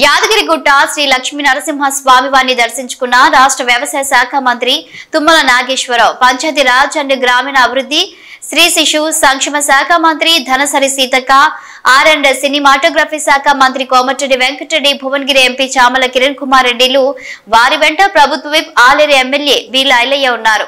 యాదగిరిగుట్ట శ్రీ లక్ష్మీ నరసింహ స్వామివారిని దర్శించుకున్న రాష్ట్ర వ్యవసాయ శాఖ మంత్రి తుమ్మల నాగేశ్వరరావు, పంచాయతీరాజ్ అండ్ గ్రామీణ అభివృద్ధి, శ్రీ శిశు సంక్షేమ శాఖ మంత్రి Dhanasari Seethakka, R and cinematography శాఖ మంత్రి కోమటిరెడ్డి వెంకటరెడ్డి, భువనగిరి ఎంపీ చామల కిరణ్ కుమార్ రెడ్డిలు, వారి వెంట ప్రభుత్వ విప్ ఆలేరు ఎమ్మెల్యే వీల ఐలయ్య ఉన్నారు.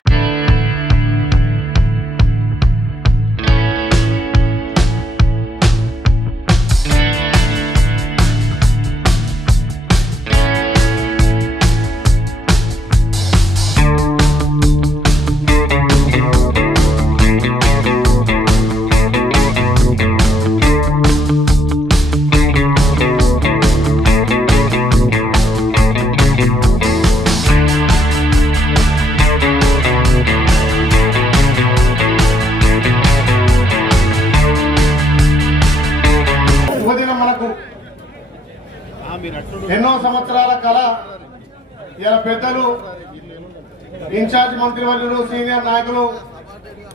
ఎన్నో సంవత్సరాల కళ ఇలా పెద్దలు ఇన్ఛార్జ్ మంత్రివర్యులు సీనియర్ నాయకులు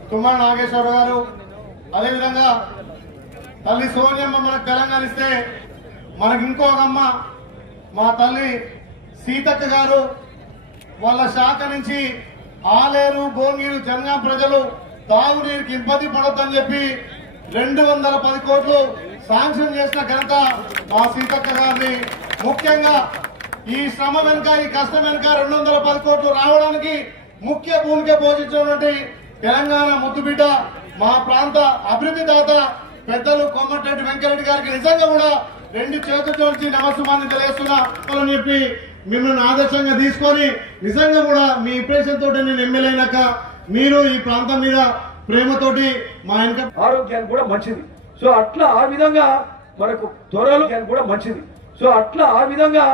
తుమ్మల నాగేశ్వరరావు గారు, అదేవిధంగా తల్లి సోనియమ్మ మనకు తెలంగాణ ఇస్తే మనకి ఇంకొకమ్మ మా తల్లి సీతక్క గారు వాళ్ళ శాఖ నుంచి ఆలేరు భువనగిరి జనగాం ప్రజలు తాగునీరుకి ఇబ్బంది పడొద్దని చెప్పి 210 కోట్లు శాంక్షన్ చేసిన ఘనత మా సీతక్క గారిని. ముఖ్యంగా ఈ శ్రమ వెనుక, ఈ కష్టం వెనుక 210 కోట్లు రావడానికి ముఖ్య భూమిక పోషించినటువంటి తెలంగాణ ముద్దుబిడ్డ, మా ప్రాంత అభివృద్ధి దాత పెద్దలు కోమటిరెడ్డి వెంకటరెడ్డి గారికి నిజంగా కూడా 2 చేతులతో నమస్సుమాన్ని తెలియజేస్తున్నా అని చెప్పి మిమ్మల్ని ఆదర్శంగా తీసుకొని నిజంగా కూడా మీ ఇంప్రెషన్ తోటి నేను ఎమ్మెల్యే అయినాక మీరు ఈ ప్రాంతం మీద ప్రేమతోటి మా వెనక ఆరోగ్యానికి కూడా మంచిది. సో అట్లా ఆ విధంగా మనకు త్వరలో కూడా మంచిది. సో అట్లా ఆ విధంగా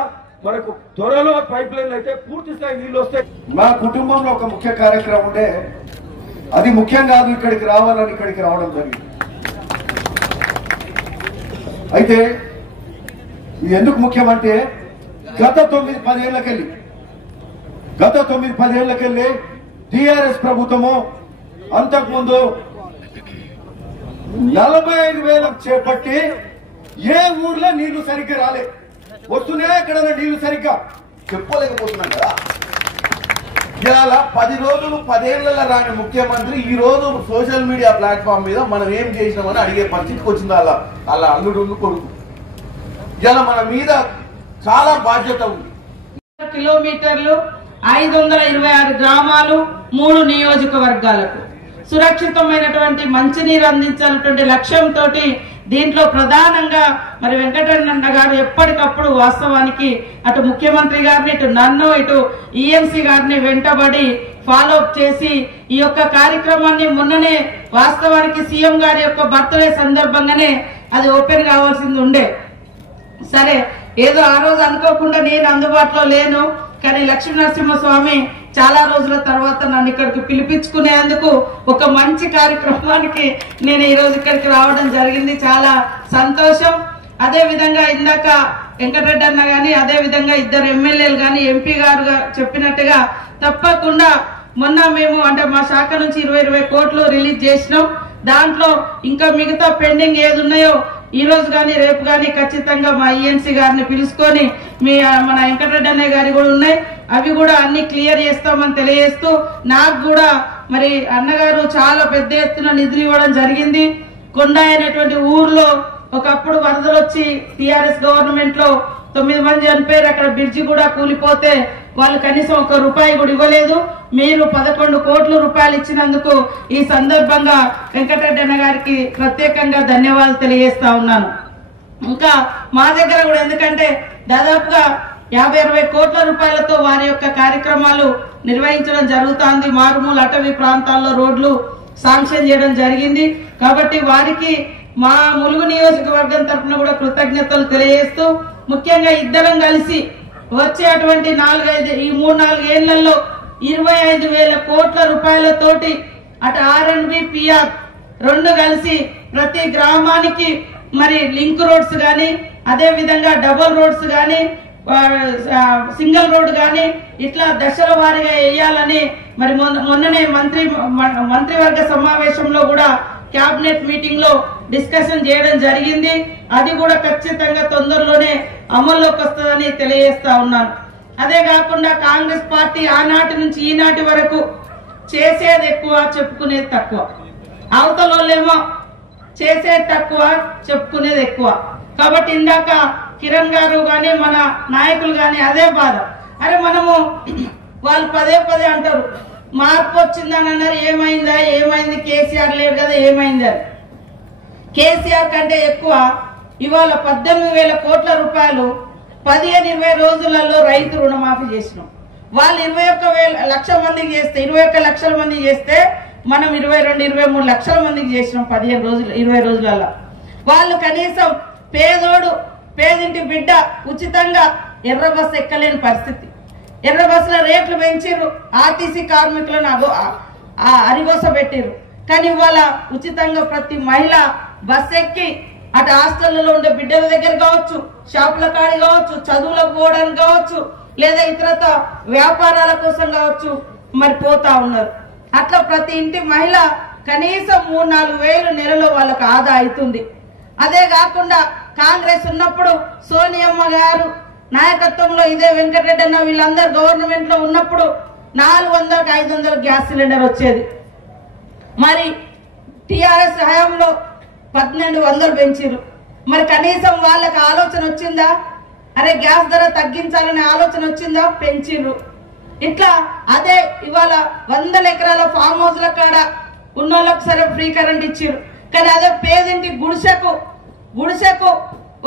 మనకు త్వరలో పైప్ లైన్ అయితే పూర్తి స్థాయి నీళ్లు వస్తాయి. మా కుటుంబంలో ఒక ముఖ్య కార్యక్రమం ఉండే, అది ముఖ్యం కాదు ఇక్కడికి రావాలని ఇక్కడికి రావడం జరిగింది. అయితే ఇది ఎందుకు ముఖ్యమంటే గత 9-10 ఏళ్లకెళ్ళి టిఆర్ఎస్ ప్రభుత్వము అంతకుముందు 45,000 చేపట్టి ఏ ఊర్లో నీళ్లు సరిగ్గా రాలే, వస్తున్నాయి ఎక్కడైనా నీళ్లు సరిగ్గా చెప్పుకోలేకపోతున్నాం కదా. ఇలా 10 రోజులు 10 ఏళ్లలో రాని ముఖ్యమంత్రి ఈ రోజు సోషల్ మీడియా ప్లాట్ఫామ్ మీద మనం ఏం చేసినామని అడిగే పరిస్థితికి వచ్చింది. అలా అల్లుడు కొడుకు. ఇలా మన మీద చాలా బాధ్యత ఉంది. కిలోమీటర్లు 526 గ్రామాలు 3 నియోజకవర్గాలకు సురక్షితమైనటువంటి మంచినీరు అందించాలన్నటువంటి లక్ష్యంతో దీంట్లో ప్రధానంగా మరి వెంకటరమణ గారు ఎప్పటికప్పుడు వాస్తవానికి అటు ముఖ్యమంత్రి గారిని, ఇటు నన్ను, ఇటు ఈఎంసీ గారిని వెంటబడి ఫాలో అప్ చేసి ఈ యొక్క కార్యక్రమాన్ని మొన్ననే వాస్తవానికి సీఎం గారి యొక్క బర్త్డే సందర్భంగానే అది ఓపెన్ కావాల్సింది ఉండే. సరే ఏదో ఆ రోజు అనుకోకుండా నేను అందుబాటులో లేను, కానీ లక్ష్మీనరసింహస్వామి చాలా రోజుల తర్వాత నన్ను ఇక్కడికి పిలిపించుకునేందుకు ఒక మంచి కార్యక్రమానికి నేను ఈ రోజు ఇక్కడికి రావడం జరిగింది. చాలా సంతోషం. అదే విధంగా ఇందాక వెంకటరెడ్డి అన్న గాని, అదే విధంగా 2 ఎమ్మెల్యేలు గాని, ఎంపీ గారు చెప్పినట్టుగా తప్పకుండా మొన్న మేము అంటే మా శాఖ నుంచి 20 కోట్లు రిలీజ్ చేసినాం. దాంట్లో ఇంకా మిగతా పెండింగ్ ఏది ఉన్నాయో ఈ రోజు గాని రేపు గాని ఖచ్చితంగా మా ఈఎన్సీ గారిని పిలుచుకొని మన వెంకటరెడ్డి అన్నయ్య గారి కూడా ఉన్నాయి, అవి కూడా అన్ని క్లియర్ చేస్తామని తెలియజేస్తూ, నాకు కూడా మరి అన్నగారు చాలా పెద్ద ఎత్తున నిధులు ఇవ్వడం జరిగింది. కొండ అనేటువంటి ఊర్లో ఒకప్పుడు వరదలు వచ్చి టిఆర్ఎస్ గవర్నమెంట్ లో 9 మంది చనిపోయారు. అక్కడ బ్రిడ్జి కూడా కూలిపోతే వాళ్ళు కనీసం ₹1 కూడా ఇవ్వలేదు. మీరు 11 కోట్ల రూపాయలు ఇచ్చినందుకు ఈ సందర్భంగా వెంకటరెడ్డి అన్న గారికి ప్రత్యేకంగా ధన్యవాదాలు తెలియజేస్తా ఉన్నాను. ఇంకా మా దగ్గర కూడా ఎందుకంటే దాదాపుగా 50-60 కోట్ల రూపాయలతో వారి యొక్క కార్యక్రమాలు నిర్వహించడం జరుగుతోంది. మారుమూల అటవీ ప్రాంతాల్లో రోడ్లు శాంక్షన్ చేయడం జరిగింది. కాబట్టి వారికి మా ములుగు నియోజకవర్గం తరఫున కూడా కృతజ్ఞతలు తెలియజేస్తూ, ముఖ్యంగా ఇద్దరం కలిసి వచ్చేటువంటి 3-4 ఏళ్లలో 25,000 కోట్ల రూపాయలతోటి అటు ఆర్ఎండ్బి, పిఆర్ 2 కలిసి ప్రతి గ్రామానికి మరి లింక్ రోడ్స్ గాని, అదే విధంగా డబుల్ రోడ్స్ గాని, సింగిల్ రోడ్ గాని ఇట్లా దశల వారీగా వేయాలని మరి మొన్ననే మంత్రివర్గ సమావేశంలో కూడా కేబినెట్ మీటింగ్ లో డిస్కషన్ చేయడం జరిగింది. అది కూడా ఖచ్చితంగా తొందరలోనే అమల్లోకి వస్తుందని తెలియజేస్తా ఉన్నాను. అదే కాకుండా కాంగ్రెస్ పార్టీ ఆనాటి నుంచి ఈనాటి వరకు చేసేది ఎక్కువ, చెప్పుకునేది తక్కువ. అవతలోళ్ళేమో చేసేది తక్కువ, చెప్పుకునేది ఎక్కువ. కాబట్టి ఇందాక కిరణ్ గారు గాని మన నాయకులు గాని అదే బాధ. అరే మనము వాళ్ళు పదే పదే అంటారు మార్పు వచ్చిందని అన్నారు, ఏమైంది కేసీఆర్ లేడు కదా ఏమైంది అని. కేసీఆర్ కంటే ఎక్కువ ఇవాళ 18,000 కోట్ల రూపాయలు 15-20 రోజులలో రైతు రుణమాఫీ చేసినాం. వాళ్ళు 21 లక్షల మందికి చేస్తే 21 లక్షల మందికి చేస్తే మనం 22-23 లక్షల మందికి చేసినాం 20 రోజులలో. వాళ్ళు కనీసం పేదింటి బిడ్డ ఉచితంగా ఎర్ర బస్సు ఎక్కలేని పరిస్థితి. ఎర్ర బస్సుల రేట్లు పెంచిర్రు, ఆర్టీసీ కార్మికులను అరిగోస పెట్టిర్రు. కానీ ఇవాళ ఉచితంగా ప్రతి మహిళ బస్ ఎక్కి అటు హాస్టళ్లలో ఉండే బిడ్డల దగ్గర కావచ్చు, షాపుల కాడి కావచ్చు, చదువులకు పోవడానికి కావచ్చు, లేదా ఇతరత వ్యాపారాల కోసం కావచ్చు మరి పోతా ఉన్నారు. అట్లా ప్రతి ఇంటి మహిళ కనీసం 3-4 వేలు నెలలో వాళ్ళకు ఆదా అవుతుంది. అదే కాకుండా కాంగ్రెస్ ఉన్నప్పుడు సోనియమ్మ గారు నాయకత్వంలో ఇదే వెంకటరెడ్డి అన్న వీళ్ళందరూ గవర్నమెంట్ లో ఉన్నప్పుడు 400-500 గ్యాస్ సిలిండర్ వచ్చేది. మరి టిఆర్ఎస్ హయాంలో 1,200 పెంచారు. మరి కనీసం వాళ్ళకి ఆలోచన వచ్చిందా? అరే గ్యాస్ ధర తగ్గించాలనే ఆలోచన వచ్చిందా? పెంచిర్రు. ఇట్లా అదే ఇవాళ 100 ఎకరాల ఫామ్ హౌస్ల కాడ ఉన్నోళ్ళకి సరే ఫ్రీ కరెంట్ ఇచ్చిర్రు. కానీ అదే పేదింటి గుడిసెకు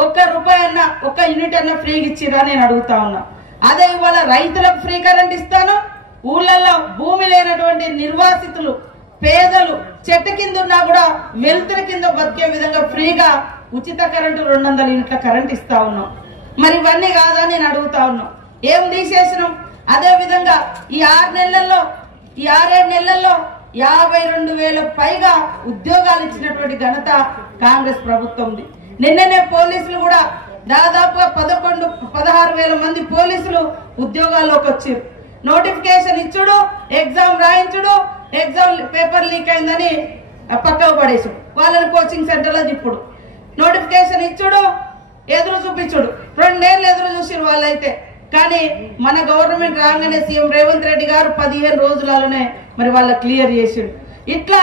₹1 అన్నా 1 యూనిట్ అన్నా ఫ్రీగా ఇచ్చిరా నేను అడుగుతా ఉన్నా. అదే ఇవాళ రైతులకు ఫ్రీ కరెంట్ ఇస్తాను, ఊళ్ళల్లో భూమి లేనటువంటి నిర్వాసితులు పేదలు చెట్టు కింద ఉన్నా కూడా వెలుతురు కింద బతికే విధంగా ఫ్రీగా ఉచిత కరెంటు 200 యూనిట్ల కరెంట్ ఇస్తా ఉన్నాం. మరి ఇవన్నీ కాదా నేను అడుగుతా ఉన్నాం. ఏం తీసేసినాం? అదే విధంగా ఈ 6 నెలల్లో 7 నెలల్లో 52,000 పైగా ఉద్యోగాలు ఇచ్చినటువంటి ఘనత కాంగ్రెస్ ప్రభుత్వంది. నిన్ననే పోలీసులు కూడా దాదాపుగా 16,000 మంది పోలీసులు ఉద్యోగాల్లోకి వచ్చారు. నోటిఫికేషన్ ఇచ్చుడు, ఎగ్జామ్ రాయించుడు, ఎగ్జామ్ పేపర్ లీక్ అయిందని పక్కకు పడేసాడు, వాళ్ళని కోచింగ్ సెంటర్లో తిప్పుడు. నోటిఫికేషన్ ఇచ్చుడు, ఎదురు చూపించుడు, 2 ఏళ్ళు ఎదురు చూసిరు వాళ్ళైతే. కానీ మన గవర్నమెంట్ రాగానే సీఎం రేవంత్ రెడ్డి గారు 15 రోజులలోనే మరి వాళ్ళ క్లియర్ చేసిండు. ఇట్లా